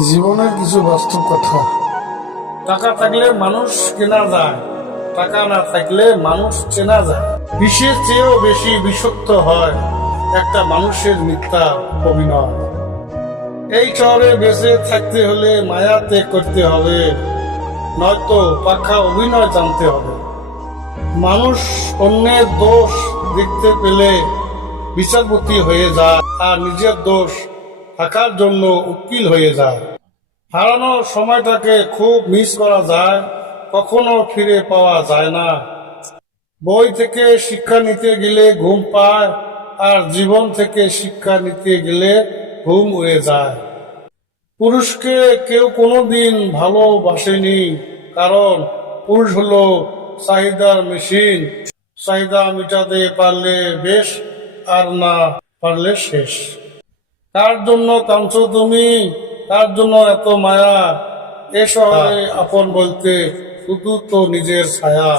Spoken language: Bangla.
জীবনের কিছু বাস্তব কথা। টাকা থাকলে মানুষ কেনা যায়, টাকা না থাকলে মানুষ চেনা যায়। বিষের চেয়েও বেশি বিষাক্ত হয় একটা মানুষের মিথ্যা অভিনয়। এই শহরে বেঁচে থাকতে হলে মায়া ত্যাগ করতে হবে, নয়তো পাখা অভিনয় জানতে হবে। মানুষ অন্যের দোষ দেখতে পেলে বিচারপতি হয়ে যায়, আর নিজের দোষ থাকার জন্য উকিল হয়ে যায়। হারানোর সময়টাকে খুব মিস করা যায়, কখনো ফিরে পাওয়া যায় না। বই থেকে শিক্ষা নিতে গেলে ঘুম পায়, আর জীবন থেকে শিক্ষা নিতে গেলে ঘুম উড়ে যায়। পুরুষকে কেউ কোনোদিন ভালোবাসেনি, কারণ পুরুষ হলো চাহিদার মেশিন। চাহিদা মেটাতে পারলে বেশ, আর না পারলে শেষ। কার জন্য কাঁদছো তুমি, কার জন্য এত মায়া? এ শহরে আপন বলতে শুধু তো নিজের ছায়া।